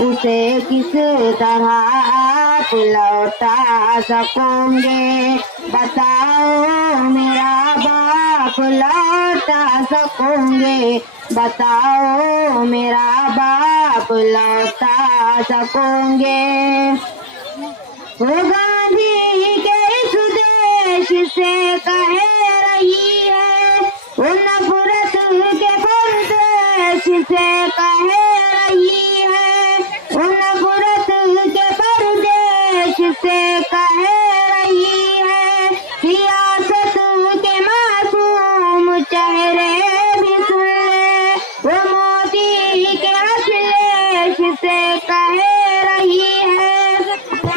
उसे किस तरह आप लौटा सकोगे? बताओ मेरा बाप लौटा सकोगे? बताओ मेरा बाप लौटा सकोगे? वो गांधी के इस देश से कह रही है, वो नफरत के परदेश से कह रही है, वो नफरत के परदेश से कह रही है। सियासत के मासूम चेहरे भी सुन ले, वो मोदी के अखिलेश से कह रही है।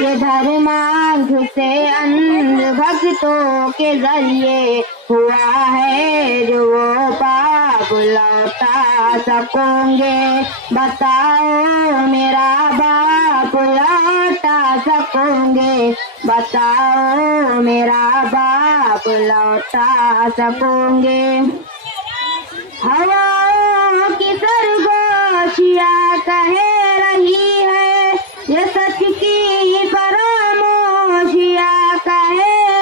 ये धर्मांध से अंध भक्तों के जरिए हुआ है जो वो पाप लौटा सकोगे? बताओ मेरा बाप लौटा सकोगे? बताओ मेरा बाप लौटा सकोगे? हवाओं की सरगोशियां कह रही है, ये सच की फरामोशियां कह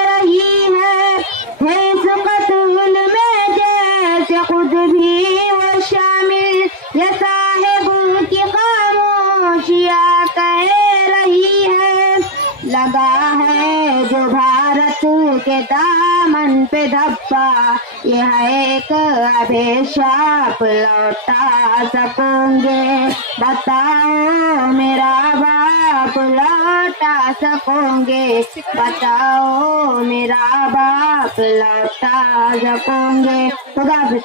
रही है। इस कत्ल में जैसे खुद भी वो शामिल, ये साहिब की खामोशियां कह रही है। लगा है जो भारत के दामन पे धब्बा, ये है एक अभिशाप लौटा सकोगे? बताओ मेरा बाप लौटा सकोगे? बताओ मेरा बाप लौटा सकोगे? खुदा हाफिज़।